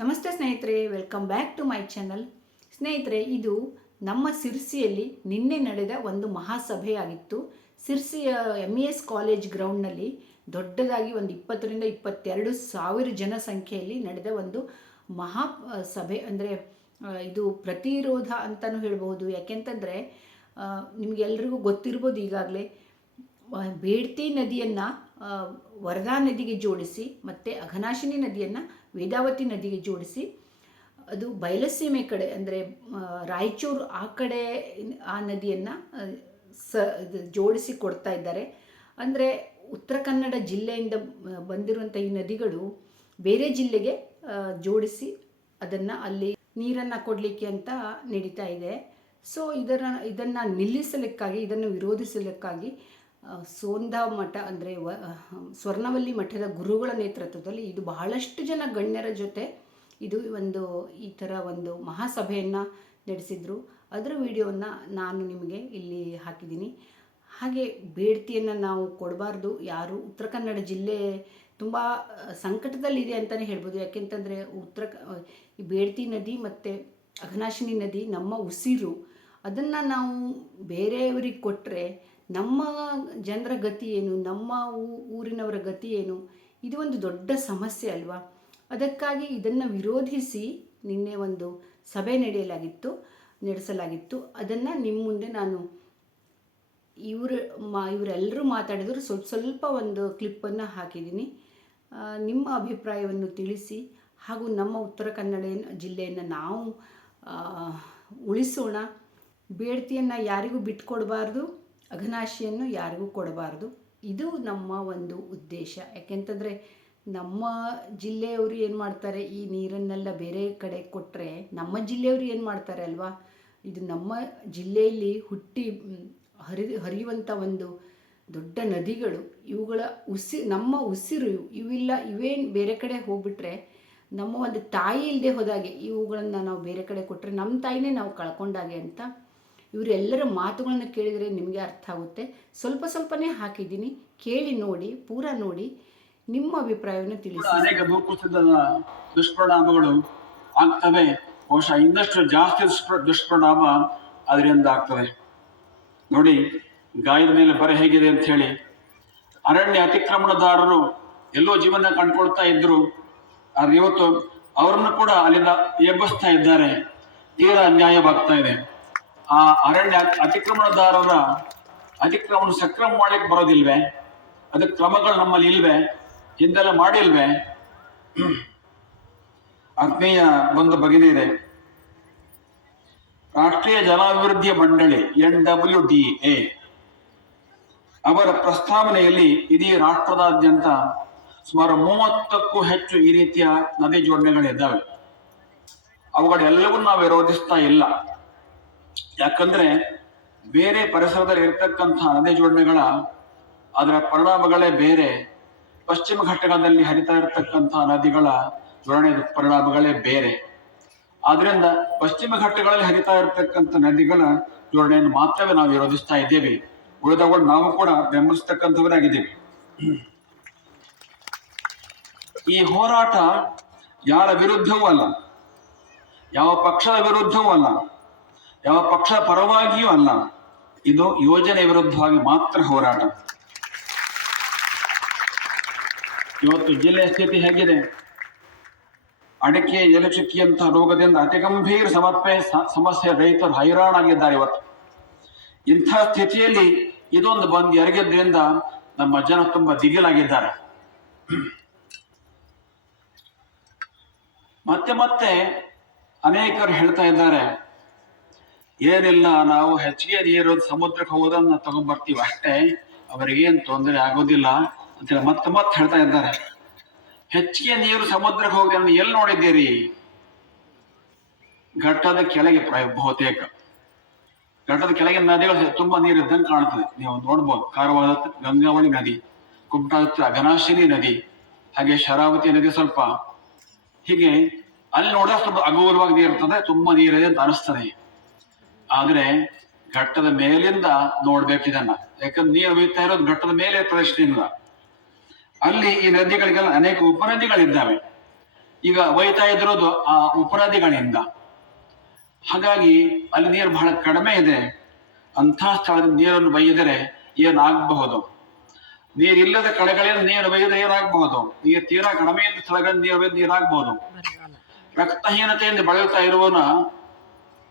ನಮಸ್ತೆ ಸ್ನೇಹಿತರೆ, welcome back to my channel. ಸ್ನೇಹಿತರೆ, ಇದು ನಮ್ಮ ಸಿರ್ಸಿಯಲ್ಲಿ ನಿನ್ನೆ ನಡೆದ ಒಂದು ಮಹಾಸಭೆಯಾಗಿತ್ತು. ಸಿರ್ಸಿಯ MES ಕಾಲೇಜ್ ಗ್ರೌಂಡ್ನಲ್ಲಿ ದೊಡ್ಡದಾಗಿ ಒಂದು 20ರಿಂದ 22 ಸಾವಿರ ಜನಸಂಖ್ಯೆಯಲ್ಲಿ ನಡೆದ ಒಂದು ಮಹಾ ಸಭೆ. ಅಂದರೆ ಇದು ಪ್ರತಿರೋಧ ಅಂತಲೂ ಹೇಳ್ಬೋದು. ಯಾಕೆಂತಂದರೆ ನಿಮಗೆಲ್ರಿಗೂ ಗೊತ್ತಿರ್ಬೋದು, ಈಗಾಗಲೇ ಬೇಡ್ತಿ ನದಿಯನ್ನು ವರದಾ ನದಿಗೆ ಜೋಡಿಸಿ ಮತ್ತು ಅಘನಾಶಿನಿ ನದಿಯನ್ನು ವೇದಾವತಿ ನದಿಗೆ ಜೋಡಿಸಿ ಅದು ಬಯಲಸೀಮೆ ಕಡೆ ಅಂದರೆ ರಾಯಚೂರು ಆ ಕಡೆ ಆ ನದಿಯನ್ನು ಜೋಡಿಸಿ ಕೊಡ್ತಾ ಇದ್ದಾರೆ. ಅಂದರೆ ಉತ್ತರ ಕನ್ನಡ ಜಿಲ್ಲೆಯಿಂದ ಬಂದಿರುವಂಥ ಈ ನದಿಗಳು ಬೇರೆ ಜಿಲ್ಲೆಗೆ ಜೋಡಿಸಿ ಅದನ್ನು ಅಲ್ಲಿ ನೀರನ್ನು ಕೊಡಲಿಕ್ಕೆ ಅಂತ ನಡೀತಾ ಇದೆ. ಸೊ ಇದನ್ನು ನಿಲ್ಲಿಸಲಿಕ್ಕಾಗಿ, ಇದನ್ನು ವಿರೋಧಿಸಲಿಕ್ಕಾಗಿ ಸೋಂದಾ ಮಠ ಅಂದರೆ ಸ್ವರ್ಣವಲ್ಲಿ ಮಠದ ಗುರುಗಳ ನೇತೃತ್ವದಲ್ಲಿ ಇದು ಬಹಳಷ್ಟು ಜನ ಗಣ್ಯರ ಜೊತೆ ಈ ಥರ ಒಂದು ಮಹಾಸಭೆಯನ್ನು ನಡೆಸಿದರು. ಅದರ ವಿಡಿಯೋವನ್ನು ನಾನು ನಿಮಗೆ ಇಲ್ಲಿ ಹಾಕಿದ್ದೀನಿ. ಹಾಗೆ ಬೇಡ್ತಿಯನ್ನು ನಾವು ಕೊಡಬಾರ್ದು. ಯಾರು ಉತ್ತರ ಕನ್ನಡ ಜಿಲ್ಲೆ ತುಂಬ ಸಂಕಟದಲ್ಲಿದೆ ಅಂತಲೇ ಹೇಳ್ಬೋದು. ಯಾಕೆಂತಂದರೆ ಈ ಬೇಡ್ತಿ ನದಿ ಮತ್ತು ಅಘನಾಶಿನಿ ನದಿ ನಮ್ಮ ಉಸಿರು. ಅದನ್ನು ನಾವು ಬೇರೆಯವರಿಗೆ ಕೊಟ್ಟರೆ ನಮ್ಮ ಜನರ ಗತಿ ಏನು, ನಮ್ಮ ಊರಿನವರ ಗತಿ ಏನು? ಇದು ಒಂದು ದೊಡ್ಡ ಸಮಸ್ಯೆ ಅಲ್ವಾ? ಅದಕ್ಕಾಗಿ ಇದನ್ನು ವಿರೋಧಿಸಿ ನಿನ್ನೆ ಒಂದು ಸಭೆ ನಡೆಸಲಾಗಿತ್ತು. ಅದನ್ನು ನಿಮ್ಮ ಮುಂದೆ ನಾನು ಇವರೆಲ್ಲರೂ ಮಾತಾಡಿದ್ರು ಸ್ವಲ್ಪ ಒಂದು ಕ್ಲಿಪ್ಪನ್ನು ಹಾಕಿದ್ದೀನಿ. ನಿಮ್ಮ ಅಭಿಪ್ರಾಯವನ್ನು ತಿಳಿಸಿ. ಹಾಗೂ ನಮ್ಮ ಉತ್ತರ ಕನ್ನಡ ಜಿಲ್ಲೆಯನ್ನು ನಾವು ಉಳಿಸೋಣ. ಬೇಡ್ತಿಯನ್ನು ಯಾರಿಗೂ ಬಿಟ್ಕೊಡಬಾರ್ದು, ಅಘನಾಶಿಯನ್ನು ಯಾರಿಗೂ ಕೊಡಬಾರ್ದು. ಇದು ನಮ್ಮ ಒಂದು ಉದ್ದೇಶ. ಯಾಕೆಂತಂದರೆ ನಮ್ಮ ಜಿಲ್ಲೆಯವರು ಏನು ಮಾಡ್ತಾರೆ, ಈ ನೀರನ್ನೆಲ್ಲ ಬೇರೆ ಕಡೆ ಕೊಟ್ಟರೆ ನಮ್ಮ ಜಿಲ್ಲೆಯವರು ಏನು ಮಾಡ್ತಾರೆ ಅಲ್ವಾ? ಇದು ನಮ್ಮ ಜಿಲ್ಲೆಯಲ್ಲಿ ಹುಟ್ಟಿ ಹರಿಯುವಂಥ ಒಂದು ದೊಡ್ಡ ನದಿಗಳು. ಇವುಗಳ ನಮ್ಮ ಉಸಿರು ಇವೇನು ಬೇರೆ ಕಡೆ ಹೋಗ್ಬಿಟ್ರೆ ನಮ್ಮ ಒಂದು ತಾಯಿ ಇಲ್ಲದೆ ಹೋದಾಗೆ. ಇವುಗಳನ್ನು ನಾವು ಬೇರೆ ಕಡೆ ಕೊಟ್ಟರೆ ನಮ್ಮ ತಾಯಿನೇ ನಾವು ಕಳ್ಕೊಂಡಾಗೆ ಅಂತ ಇವರೆಲ್ಲರ ಮಾತುಗಳನ್ನು ಕೇಳಿದರೆ ನಿಮಗೆ ಅರ್ಥ ಆಗುತ್ತೆ. ಸ್ವಲ್ಪನೇ ಹಾಕಿದ್ದೀನಿ, ಕೇಳಿ ನೋಡಿ, ಪೂರ ನೋಡಿ, ನಿಮ್ಮ ಅಭಿಪ್ರಾಯವನ್ನು ತಿಳಿಸಿ. ಅನೇಕ ಭೂಕುಸಿತದ ದುಷ್ಪರಿಣಾಮಗಳು ಆಗ್ತವೆ. ಬಹುಶಃ ಇನ್ನಷ್ಟು ಜಾಸ್ತಿ ದುಷ್ಪರಿಣಾಮ ಅದರಿಂದ ಆಗ್ತದೆ. ನೋಡಿ, ಗಾಯದ ಮೇಲೆ ಬರ ಹೇಗಿದೆ ಅಂತ ಹೇಳಿ. ಅರಣ್ಯ ಅತಿಕ್ರಮಣದಾರರು ಎಲ್ಲೋ ಜೀವನ ಕಂಡುಕೊಳ್ತಾ ಇದ್ರು. ಆದ್ರೆ ಇವತ್ತು ಅವರನ್ನು ಕೂಡ ಅಲ್ಲಿಂದ ಎಬ್ಬಿಸ್ತಾ ಇದ್ದಾರೆ. ತೀರಾ ಅನ್ಯಾಯವಾಗ್ತಾ ಇದೆ. ಆ ಅರಣ್ಯ ಅತಿಕ್ರಮಣದಾರರ ಅತಿಕ್ರಮಣ ಸಕ್ರಮ ಮಾಡ್ಲಿಕ್ಕೆ ಬರೋದಿಲ್ವೇ? ಅದಕ್ಕೆ ಕ್ರಮಗಳು ನಮ್ಮಲ್ಲಿ ಇಲ್ವೇ? ಹಿಂದೆಲ್ಲ ಮಾಡಿಲ್ವೇ? ಆತ್ಮೀಯ ಬಂದ ಬಗೆನೇ ಇದೆ. ರಾಷ್ಟ್ರೀಯ ಜಲಾಭಿವೃದ್ಧಿ ಮಂಡಳಿ NWDA ಅವರ ಪ್ರಸ್ತಾವನೆಯಲ್ಲಿ ಇಡೀ ರಾಷ್ಟ್ರದಾದ್ಯಂತ ಸುಮಾರು 30ಕ್ಕೂ ಹೆಚ್ಚು ಈ ರೀತಿಯ ನದಿ ಜೋಡಣೆಗಳಿದ್ದಾವೆ. ಅವುಗಳೆಲ್ಲವೂ ನಾವು ವಿರೋಧಿಸ್ತಾ ಇಲ್ಲ. ಯಾಕಂದ್ರೆ ಬೇರೆ ಪರಿಸರದಲ್ಲಿ ಇರ್ತಕ್ಕಂತಹ ನದಿ ಜೋಡಣೆಗಳ ಅದರ ಪರಿಣಾಮಗಳೇ ಬೇರೆ. ಪಶ್ಚಿಮ ಘಟ್ಟಗಳಲ್ಲಿ ಹರಿತಾ ಇರತಕ್ಕಂತಹ ನದಿಗಳ ಜೋಡಣೆ ಪರಿಣಾಮಗಳೇ ಬೇರೆ. ಆದ್ರಿಂದ ಪಶ್ಚಿಮ ಘಟ್ಟಗಳಲ್ಲಿ ಹರಿತಾ ಇರತಕ್ಕಂಥ ನದಿಗಳ ಜೋಡಣೆಯನ್ನು ಮಾತ್ರವೇ ನಾವು ವಿರೋಧಿಸ್ತಾ ಇದ್ದೇವೆ. ಉಳಿದವರು ನಾವು ಕೂಡ ಬೆಂಬಲಿಸ್ತಕ್ಕಂಥವರಾಗಿದ್ದೇವೆ. ಈ ಹೋರಾಟ ಯಾರ ವಿರುದ್ಧವೂ ಅಲ್ಲ, ಯಾವ ಪಕ್ಷದ ವಿರುದ್ಧವೂ ಅಲ್ಲ, ಯಾವ ಪಕ್ಷ ಪರವಾಗಿಯೂ ಅಲ್ಲ. ಇದು ಯೋಜನೆ ವಿರುದ್ಧವಾಗಿ ಮಾತ್ರ ಹೋರಾಟ. ಇವತ್ತು ಜಿಲ್ಲೆಯ ಸ್ಥಿತಿ ಹೇಗಿದೆ? ಅಡಿಕೆ ಎಲೆಚುಕ್ಕಿಯಂತಹ ರೋಗದಿಂದ ಅತಿ ಗಂಭೀರ ಸಮಸ್ಯೆ ರೈತರು ಹೈರಾಣಾಗಿದ್ದಾರೆ ಇವತ್ತು. ಇಂಥ ಸ್ಥಿತಿಯಲ್ಲಿ ಇದೊಂದು ಬಂದು ಎರಗಿದ್ರಿಂದ ನಮ್ಮ ಜನ ತುಂಬಾ ದಿಗಿಲಾಗಿದ್ದಾರೆ. ಮತ್ತೆ ಅನೇಕರು ಹೇಳ್ತಾ ಇದ್ದಾರೆ, ಏನಿಲ್ಲ, ನಾವು ಹೆಚ್ಚಿಗೆ ನೀರು ಸಮುದ್ರಕ್ಕೆ ಹೋಗೋದನ್ನ ತಗೊಂಡ್ಬರ್ತೀವಿ ಅಷ್ಟೇ, ಅವರಿಗೇನು ತೊಂದರೆ ಆಗೋದಿಲ್ಲ ಅಂತ ಮತ್ತೆ ಹೇಳ್ತಾ ಇದ್ದಾರೆ. ಹೆಚ್ಚಿಗೆ ನೀರು ಸಮುದ್ರಕ್ಕೆ ಹೋಗೋದನ್ನು ಎಲ್ಲಿ ನೋಡಿದ್ದೀರಿ? ಘಟ್ಟದ ಕೆಳಗೆ ಬಹುತೇಕ ಘಟ್ಟದ ಕೆಳಗಿನ ನದಿಗಳು ತುಂಬಾ ನೀರು ಇದ್ದಂಗೆ ಕಾಣ್ತದೆ. ನೀವು ನೋಡ್ಬೋದು. ಕಾರವಾರ ಗಂಗಾವಳಿ ನದಿ, ಕುಮಟಾ ಅಘನಾಶಿನಿ ನದಿ, ಹಾಗೆ ಶರಾವತಿ ನದಿ ಸ್ವಲ್ಪ. ಹೀಗೆ ಅಲ್ಲಿ ನೋಡಿದ್ರೆ ಸ್ವಲ್ಪ ಅಗೌರವಾಗಿ ನೀರು ಇರ್ತದೆ, ತುಂಬಾ ನೀರಿದೆ ಅಂತ ಅನಿಸ್ತದೆ. ಆದ್ರೆ ಘಟ್ಟದ ಮೇಲಿಂದ ನೋಡ್ಬೇಕು ಇದನ್ನ. ಯಾಕಂದ್ರೆ ನೀರು ಬೀಳ್ತಾ ಇರೋದು ಘಟ್ಟದ ಮೇಲೆ ಪ್ರದೇಶದಿಂದ. ಅಲ್ಲಿ ಈ ನದಿಗಳಿಗೆಲ್ಲ ಅನೇಕ ಉಪನದಿಗಳಿದ್ದಾವೆ. ಈಗ ಒಯ್ತಾ ಇದ್ರೋದು ಆ ಉಪನದಿಗಳಿಂದ. ಹಾಗಾಗಿ ಅಲ್ಲಿ ನೀರು ಬಹಳ ಕಡಿಮೆ ಇದೆ. ಅಂಥ ಸ್ಥಳದ ನೀರನ್ನು ಬೈದರೆ ಏನಾಗಬಹುದು? ನೀರಿಲ್ಲದ ಕಡೆಗಳಿಂದ ನೀರು ಬೈದರೆ ಏನಾಗಬಹುದು? ನೀರು ತೀರಾ ಕಡಿಮೆ ಇದ್ದ ಸ್ಥಳಗಳಿಂದ ನೀರು ಬೈದು ನೀರಾಗಬಹುದು. ರಕ್ತಹೀನತೆಯಿಂದ ಬಳಲ್ತಾ ಇರುವನ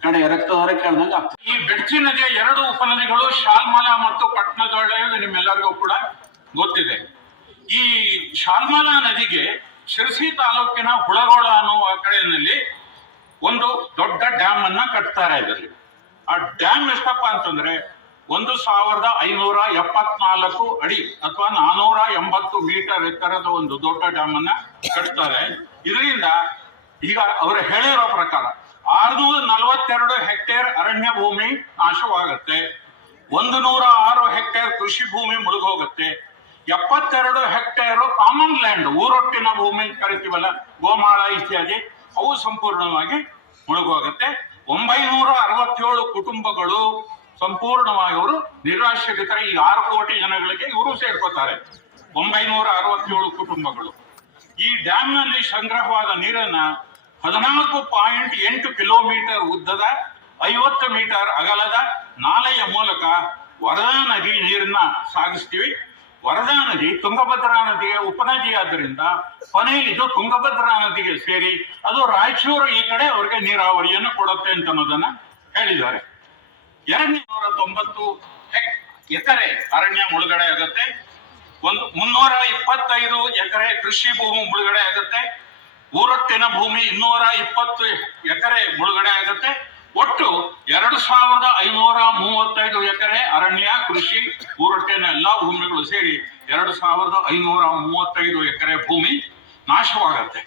ಕಡೆ ರಕ್ತದಾರ ಕೇಳ್ದಂಗೆ ಆಗ್ತದೆ. ಈ ಬೆಡ್ಚಿ ನದಿಯ 2 ಉಪನದಿಗಳು ಶಾಲ್ಮಲಾ ಮತ್ತು ಪಟ್ನದೊಳೆ ನಿಮ್ಮೆಲ್ಲರಿಗೂ ಕೂಡ ಗೊತ್ತಿದೆ. ಈ ಶಾಲ್ಮಲಾ ನದಿಗೆ ಶಿರಸಿ ತಾಲೂಕಿನ ಹುಳಗೋಳ ಅನ್ನುವ ಕಡೆಯಲ್ಲಿ ಒಂದು ದೊಡ್ಡ ಡ್ಯಾಮ್ ಅನ್ನ ಕಟ್ತಾರೆ. ಇದರಲ್ಲಿ ಆ ಡ್ಯಾಮ್ ಎಷ್ಟಪ್ಪ ಅಂತಂದ್ರೆ 1574 ಅಡಿ ಅಥವಾ 480 ಮೀಟರ್ ಎತ್ತರದ ಒಂದು ದೊಡ್ಡ ಡ್ಯಾಮ್ ಅನ್ನ ಕಟ್ತಾರೆ. ಇದರಿಂದ ಈಗ ಅವರು ಹೇಳಿರೋ ಪ್ರಕಾರ 642 ಹೆಕ್ಟೇರ್ ಅರಣ್ಯ ಭೂಮಿ ನಾಶವಾಗುತ್ತೆ, 106 ಹೆಕ್ಟೇರ್ ಕೃಷಿ ಭೂಮಿ ಮುಳುಗೋಗುತ್ತೆ, 72 ಹೆಕ್ಟೇರ್ ಕಾಮನ್ ಲ್ಯಾಂಡ್ ಊರೊಟ್ಟಿನ ಭೂಮಿ ಕರಿತೀವಲ್ಲ, ಗೋಮಾಳ ಇತ್ಯಾದಿ, ಅವು ಸಂಪೂರ್ಣವಾಗಿ ಮುಳುಗೋಗುತ್ತೆ. 967 ಕುಟುಂಬಗಳು ಸಂಪೂರ್ಣವಾಗಿ ಅವರು ನಿರಾಶ್ರಿತರ. ಈ 6 ಕೋಟಿ ಜನಗಳಿಗೆ ಇವರು ಸೇರ್ಕೋತಾರೆ. 967 ಕುಟುಂಬಗಳು. ಈ ಡ್ಯಾಮ್ ನಲ್ಲಿ ಸಂಗ್ರಹವಾದ ನೀರನ್ನ 14.8 ಕಿಲೋಮೀಟರ್ ಉದ್ದದ 50 ಮೀಟರ್ ಅಗಲದ ನಾಲೆಯ ಮೂಲಕ ವರದಾ ನದಿ ನೀರನ್ನ ಸಾಗಿಸ್ತೀವಿ. ವರದಾ ನದಿ ತುಂಗಭದ್ರಾ ನದಿಯ ಉಪನದಿಯಾದ್ದರಿಂದ ಕೊನೆಯಲ್ಲಿದ್ದು ತುಂಗಭದ್ರಾ ನದಿಗೆ ಸೇರಿ ಅದು ರಾಯಚೂರು ಈ ಕಡೆ ಅವರಿಗೆ ನೀರಾವರಿಯನ್ನು ಕೊಡುತ್ತೆ ಅಂತ ಅನ್ನೋದನ್ನ ಹೇಳಿದ್ದಾರೆ. 290 ಎಕರೆ ಅರಣ್ಯ ಮುಳುಗಡೆ ಆಗುತ್ತೆ. 325 ಎಕರೆ ಕೃಷಿ ಭೂಮಿ ಮುಳುಗಡೆ ಆಗುತ್ತೆ. ಊರೊಟ್ಟಿನ ಭೂಮಿ 220 ಎಕರೆ ಮುಳುಗಡೆ ಆಗುತ್ತೆ. ಒಟ್ಟು 2535 ಎಕರೆ ಅರಣ್ಯ, ಕೃಷಿ, ಊರೊಟ್ಟಿನ ಎಲ್ಲಾ ಭೂಮಿಗಳು ಸೇರಿ 2535 ಎಕರೆ ಭೂಮಿ ನಾಶವಾಗತ್ತೆ.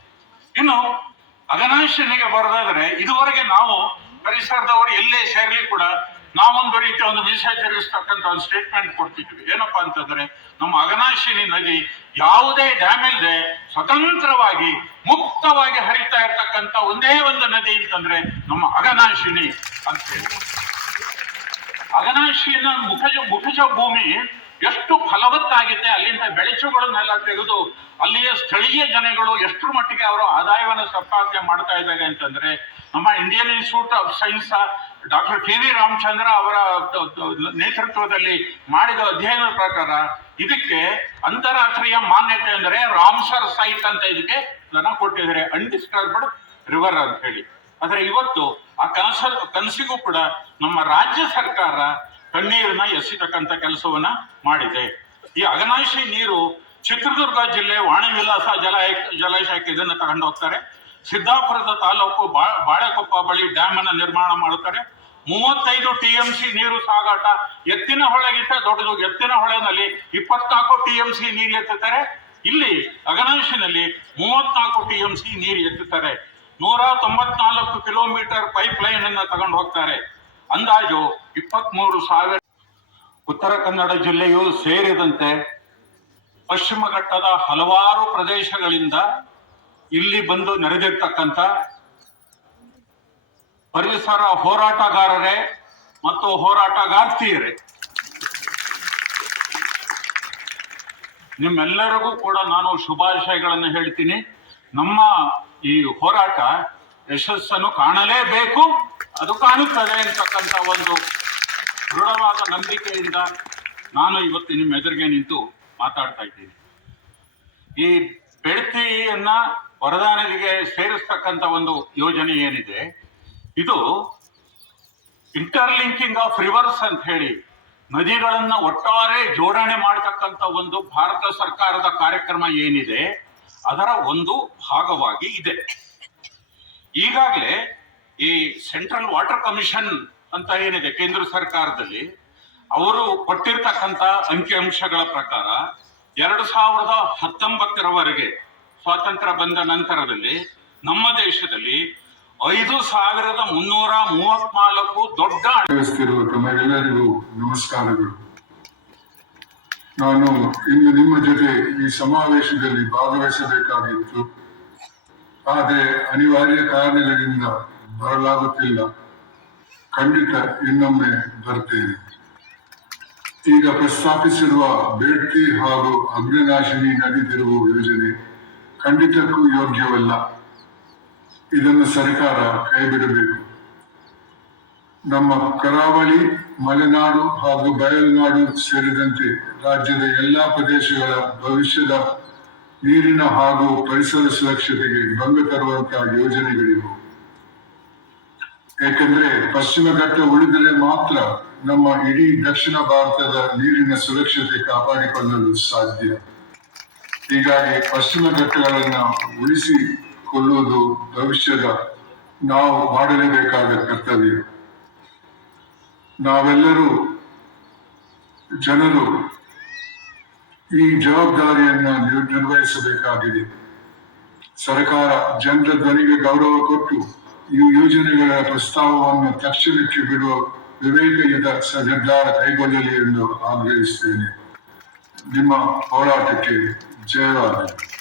ಇನ್ನು ಅಘನಾಶಿನಿಗೆ ಬರೋದಾದ್ರೆ, ಇದುವರೆಗೆ ನಾವು ಪರಿಸರದವರು ಎಲ್ಲೇ ಸೇರ್ಲಿ ಕೂಡ ನಾವೊಂದು ರೀತಿ ಒಂದು ಮೀಸಾಚರಿಸ್ತಕ್ಕಂಥ ಒಂದು ಸ್ಟೇಟ್ಮೆಂಟ್ ಕೊಡ್ತಿದ್ವಿ. ಏನಪ್ಪಾ ಅಂತಂದ್ರೆ, ನಮ್ಮ ಅಘನಾಶಿನಿ ನದಿ ಯಾವುದೇ ಡ್ಯಾಮ್ ಇಲ್ಲದೆ ಸ್ವತಂತ್ರವಾಗಿ ಮುಕ್ತವಾಗಿ ಹರಿತಾ ಇರ್ತಕ್ಕಂಥ ಒಂದೇ ಒಂದು ನದಿ ಅಂತಂದ್ರೆ ನಮ್ಮ ಅಘನಾಶಿನಿ ಅಂತ ಹೇಳಿ. ಅಘನಾಶಿನ ಮುಖಜ ಭೂಮಿ ಎಷ್ಟು ಫಲವತ್ತಾಗಿದೆ, ಅಲ್ಲಿಂದ ಬೆಳೆಚುಗಳನ್ನೆಲ್ಲ ತೆಗೆದು ಅಲ್ಲಿಯ ಸ್ಥಳೀಯ ಜನಗಳು ಎಷ್ಟರ ಮಟ್ಟಿಗೆ ಅವರು ಆದಾಯವನ್ನು ಸಂಪಾದನೆ ಮಾಡ್ತಾ ಇದ್ದಾರೆ ಅಂತಂದ್ರೆ, ನಮ್ಮ Indian Institute of Science doctor K V Ramachandra ಅವರ ನೇತೃತ್ವದಲ್ಲಿ ಮಾಡಿದ ಅಧ್ಯಯನದ ಪ್ರಕಾರ ಇದಕ್ಕೆ ಅಂತಾರಾಷ್ಟ್ರೀಯ ಮಾನ್ಯತೆ ಅಂದರೆ ರಾಮ್ಸರ್ ಸೈಟ್ ಅಂತ ಇದಕ್ಕೆ ಜನ ಕೊಟ್ಟಿದ್ದಾರೆ, ಅನ್ಡಿಸ್ಟರ್ಬ್ಡ್ ರಿವರ್ ಅಂತ ಹೇಳಿ. ಆದ್ರೆ ಇವತ್ತು ಆ ಕನಸಿಗೂ ಕೂಡ ನಮ್ಮ ರಾಜ್ಯ ಸರ್ಕಾರ ಕಣ್ಣೀರನ್ನ ಎಸಿತಕ್ಕಂಥ ಕೆಲಸವನ್ನ ಮಾಡಿದೆ. ಈ ಅಘನಾಶಿ ನೀರು ಚಿತ್ರದುರ್ಗ ಜಿಲ್ಲೆ ವಾಣಿ ವಿಲಾಸ ಜಲಾಶಯಕ್ಕೆ ಇದನ್ನ ತಗೊಂಡು ಹೋಗ್ತಾರೆ. ಸಿದ್ದಾಪುರದ ತಾಲೂಕು ಬಾಳೆಕೊಪ್ಪ ಬಳಿ ಡ್ಯಾಮ್ ಅನ್ನ ನಿರ್ಮಾಣ ಮಾಡುತ್ತಾರೆ. 35 TMC ನೀರು ಸಾಗಾಟ. ಎತ್ತಿನ ಹೊಳೆಗಿಂತ ದೊಡ್ಡದು. ಎತ್ತಿನ ಹೊಳೆನಲ್ಲಿ 24 TMC ನೀರು ಎತ್ತುತ್ತಾರೆ. ಇಲ್ಲಿ ಅಘನಾಶಿನಲ್ಲಿ 34 TMC ನೀರು ಎತ್ತುತ್ತಾರೆ. 194 ಕಿಲೋಮೀಟರ್ ಪೈಪ್ ಲೈನ್ ಅನ್ನ ತಗೊಂಡು ಹೋಗ್ತಾರೆ. ಅಂದಾಜು 23,000. ಉತ್ತರ ಕನ್ನಡ ಜಿಲ್ಲೆಯು ಸೇರಿದಂತೆ ಪಶ್ಚಿಮ ಘಟ್ಟದ ಹಲವಾರು ಪ್ರದೇಶಗಳಿಂದ ಇಲ್ಲಿ ಬಂದು ನೆರೆದಿರ್ತಕ್ಕಂಥ ಪರಿಸರ ಹೋರಾಟಗಾರರೇ ಮತ್ತು ಹೋರಾಟಗಾರ್ತಿಯರೇ, ನಿಮ್ಮೆಲ್ಲರಿಗೂ ಕೂಡ ನಾನು ಶುಭಾಶಯಗಳನ್ನು ಹೇಳ್ತೀನಿ. ನಮ್ಮ ಈ ಹೋರಾಟ ಯಶಸ್ಸನ್ನು ಕಾಣಲೇಬೇಕು, ಅದು ಕಾಣುತ್ತದೆ ಅಂತಕ್ಕಂಥ ಒಂದು ದೃಢವಾದ ನಂಬಿಕೆಯಿಂದ ನಾನು ಇವತ್ತು ನಿಮ್ಮ ಎದುರಿಗೆ ನಿಂತು ಮಾತಾಡ್ತಾ ಇದ್ದೀನಿ. ಈ ಬೆಳ್ತಿಯನ್ನ ವರದಾ ನದಿಗೆ ಸೇರಿಸ್ತಕ್ಕಂಥ ಒಂದು ಯೋಜನೆ ಏನಿದೆ, ಇದು ಇಂಟರ್ಲಿಂಕಿಂಗ್ ಆಫ್ ರಿವರ್ಸ್ ಅಂತ ಹೇಳಿ ನದಿಗಳನ್ನ ಒಟ್ಟಾರೆ ಜೋಡಣೆ ಮಾಡತಕ್ಕಂಥ ಒಂದು ಭಾರತ ಸರ್ಕಾರದ ಕಾರ್ಯಕ್ರಮ ಏನಿದೆ ಅದರ ಒಂದು ಭಾಗವಾಗಿ ಇದೆ. ಈಗಾಗಲೇ ಈ ಸೆಂಟ್ರಲ್ ವಾಟರ್ ಕಮಿಷನ್ ಅಂತ ಏನಿದೆ ಕೇಂದ್ರ ಸರ್ಕಾರದಲ್ಲಿ, ಅವರು ಕೊಟ್ಟಿರ್ತಕ್ಕಂಥ ಅಂಕಿಅಂಶಗಳ ಪ್ರಕಾರ 2019ರವರೆಗೆ ಸ್ವಾತಂತ್ರ್ಯ ಬಂದ ನಂತರದಲ್ಲಿ ನಮ್ಮ ದೇಶದಲ್ಲಿ 5,334 ದೊಡ್ಡ ತಮಗೆಲ್ಲರಿಗೂ ನಮಸ್ಕಾರಗಳು. ನಾನು ಇಂದು ನಿಮ್ಮ ಜೊತೆ ಈ ಸಮಾವೇಶದಲ್ಲಿ ಭಾಗವಹಿಸಬೇಕಾಗಿತ್ತು, ಆದರೆ ಅನಿವಾರ್ಯ ಕಾರಣಗಳಿಂದ ಬರಲಾಗುತ್ತಿಲ್ಲ. ಖಂಡಿತ ಇನ್ನೊಮ್ಮೆ ಬರ್ತೇನೆ. ಈಗ ಪ್ರಸ್ತಾಪಿಸಿರುವ ಬೇಡ್ತಿ ಹಾಗೂ ಅಗ್ನಿನಾಶಿನಿ ನದಿ ತಿರುವು ಯೋಜನೆ ಖಂಡಿತಕ್ಕೂ ಯೋಗ್ಯವಲ್ಲ. ಇದನ್ನು ಸರ್ಕಾರ ಕೈಬಿಡಬೇಕು. ನಮ್ಮ ಕರಾವಳಿ, ಮಲೆನಾಡು ಹಾಗೂ ಬಯಲುನಾಡು ಸೇರಿದಂತೆ ರಾಜ್ಯದ ಎಲ್ಲಾ ಪ್ರದೇಶಗಳ ಭವಿಷ್ಯದ ನೀರಿನ ಹಾಗೂ ಪರಿಸರ ಸುರಕ್ಷತೆಗೆ ಭಂಗ ತರುವಂತಹ ಯೋಜನೆಗಳಿವೆ. ಏಕೆಂದ್ರೆ ಪಶ್ಚಿಮ ಘಟ್ಟ ಉಳಿದರೆ ಮಾತ್ರ ನಮ್ಮ ಇಡೀ ದಕ್ಷಿಣ ಭಾರತದ ನೀರಿನ ಸುರಕ್ಷತೆ ಕಾಪಾಡಿಕೊಳ್ಳಲು ಸಾಧ್ಯ. ಹೀಗಾಗಿ ಪಶ್ಚಿಮ ಘಟ್ಟಗಳನ್ನ ಉಳಿಸಿಕೊಳ್ಳುವುದು ಭವಿಷ್ಯದ ನಾವು ಮಾಡಲೇಬೇಕಾದ ಕರ್ತವ್ಯ. ನಾವೆಲ್ಲರೂ ಜನರು ಈ ಜವಾಬ್ದಾರಿಯನ್ನ ನಿರ್ವಹಿಸಬೇಕಾಗಿದೆ. ಸರ್ಕಾರ ಜನರ ಧ್ವನಿಗೆ ಗೌರವ ಕೊಟ್ಟು ಈ ಯೋಜನೆಗಳ ಪ್ರಸ್ತಾವವನ್ನು ತಕ್ಷಣಕ್ಕೆ ಬಿಡುವ ವಿವೇಕಯುತ ನಿರ್ಧಾರ ಕೈಗೊಳ್ಳಲಿ ಎಂದು ಆಗ್ರಹಿಸುತ್ತೇನೆ. ನಿಮ್ಮ ಹೋರಾಟಕ್ಕೆ ಜಯವಾಗಲಿ.